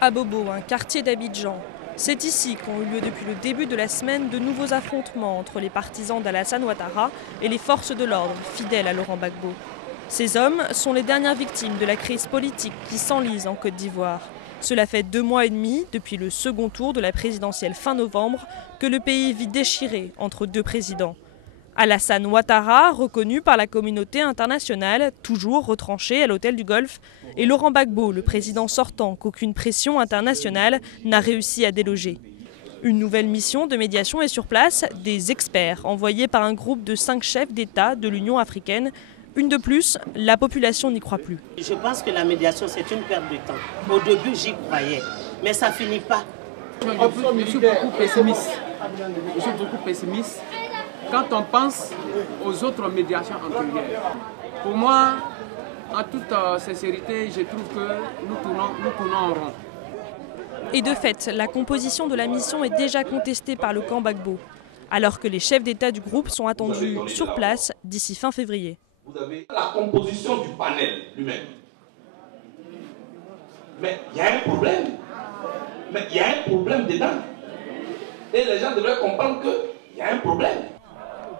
Abobo, un quartier d'Abidjan. C'est ici qu'ont eu lieu depuis le début de la semaine de nouveaux affrontements entre les partisans d'Alassane Ouattara et les forces de l'ordre, fidèles à Laurent Gbagbo. Ces hommes sont les dernières victimes de la crise politique qui s'enlise en Côte d'Ivoire. Cela fait 2 mois et demi, depuis le second tour de la présidentielle fin novembre, que le pays vit déchiré entre 2 présidents. Alassane Ouattara, reconnu par la communauté internationale, toujours retranché à l'hôtel du Golfe, et Laurent Gbagbo, le président sortant qu'aucune pression internationale n'a réussi à déloger. Une nouvelle mission de médiation est sur place, des experts envoyés par un groupe de 5 chefs d'État de l'Union africaine. Une de plus, la population n'y croit plus. Je pense que la médiation, c'est une perte de temps. Au début, j'y croyais, mais ça ne finit pas. Je suis beaucoup pessimiste. Je suis beaucoup pessimiste quand on pense aux autres médiations antérieures. Pour moi, en toute sincérité, je trouve que nous tournons en rond. Et de fait, la composition de la mission est déjà contestée par le camp Gbagbo, alors que les chefs d'État du groupe sont attendus sur place d'ici fin février. Vous avez la composition du panel lui-même. Mais il y a un problème. Mais il y a un problème dedans. Et les gens devraient comprendre qu'il y a un problème.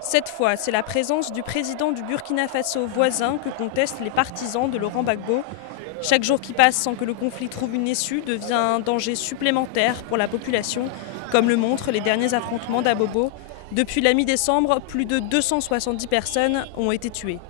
Cette fois, c'est la présence du président du Burkina Faso voisin que contestent les partisans de Laurent Gbagbo. Chaque jour qui passe sans que le conflit trouve une issue devient un danger supplémentaire pour la population, comme le montrent les derniers affrontements d'Abobo. Depuis la mi-décembre, plus de 270 personnes ont été tuées.